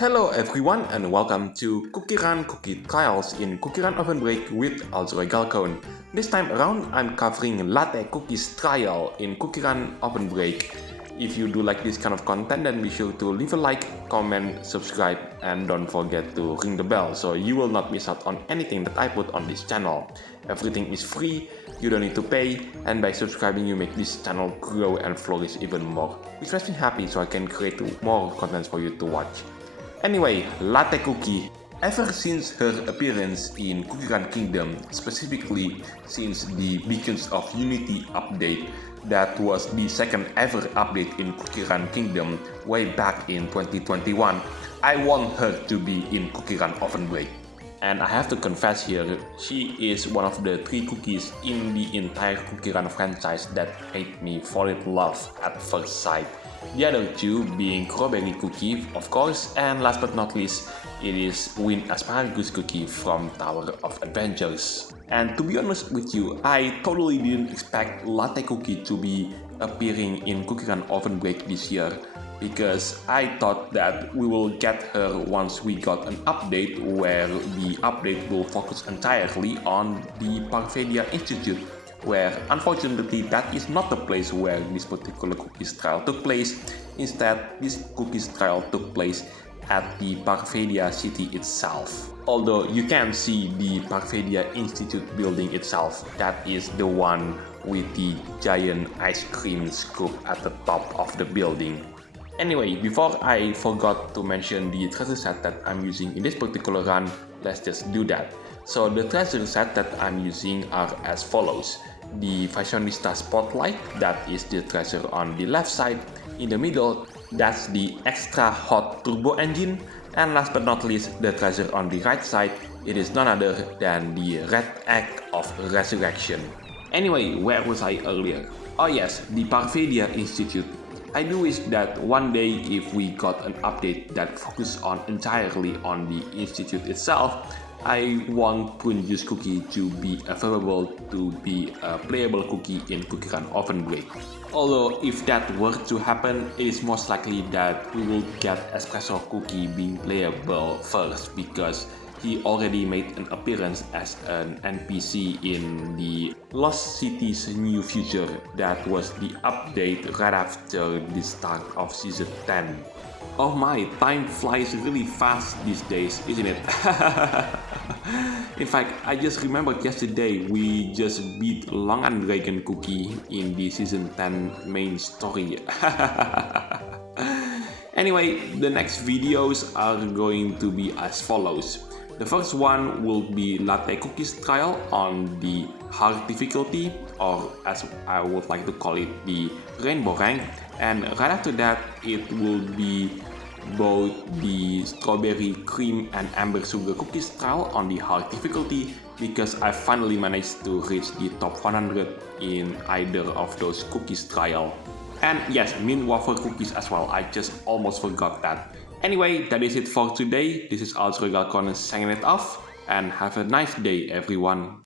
Hello everyone and welcome to CookieRun Cookie Trials in CookieRunOvenBreak with Galcone. This time around I'm covering Lattecookietrial in CookieRunOvenBreak. If you do like this kind of content, then be sure to leave a like, comment, subscribe, and don't forget to ring the bell so you will not miss out on anything that I put on this channel. Everything is free, you don't need to pay, and by subscribing you make this channel grow and flourish even more, which makes me happy so I can create more content for you to watch. Anyway, Latte Cookie. Ever since her appearance in CookieRun Kingdom, specifically since the Beacons of Unity update, that was the second ever update in CookieRun Kingdom way back in 2021, I want her to be in CookieRunOvenBreak. And I have to confess here, she is one of the 3 cookies in the entire CookieRun franchise that made me fall in love at first sight. The other 2 being Strawberry Cookie, of course, and last but not least, it is Wind Asparagus Cookie from Tower of Adventures. And to be honest with you, I totally didn't expect Latte Cookie to be appearing in CookieRunOvenBreak this year, because I thought that we will get her once we got an update where the update will focus entirely on the Parvedia Institute, where unfortunately that is not the place where this particular cookies trial took place. Instead, this cookies trial took place at the Parvedia city itself. Although you can see the Parvedia Institute building itself, that is the one with the giant ice cream scoop at the top of the building. Anyway, before I forgot to mention the treasure set that I'm using in this particular run, let's just do that. So the treasure set that I'm using are as follows. The Fashionista Spotlight, that is the treasure on the left side. In the middle, that's the extra hot turbo engine. And last but not least, the treasure on the right side, it is none other than the red egg of resurrection. Anyway, where was I earlier? Oh yes, the Parvedia Institute. I do wish that one day if we got an update that focused entirely on the institute itself, I want Prune Juice Cookie to be available to be a playable cookie in CookieRunOvenBreak. Although if that were to happen, it is most likely that we will get Espresso Cookie being playable first, because he already made an appearance as an NPC in the Lost Cities New Future. That was the update right after the start of Season 10. Oh my, time flies really fast these days, isn't it? In fact, I just remembered yesterday we just beat Longan Dragon Cookie in the Season 10 main story. Anyway, the next videos are going to be as follows. The first one will be Lattecookietrial on the hard difficulty, or as I would like to call it, the rainbow rank. And right after that, it will be both the strawberry cream and amber sugar cookies trial on the hard difficulty, because I finally managed to reach the top 100 in either of those cookies trial. And yes, mint wafer cookies as well, I just almost forgot that. Anyway, that is it for today. This is Galcone signing it off, and have a nice day everyone.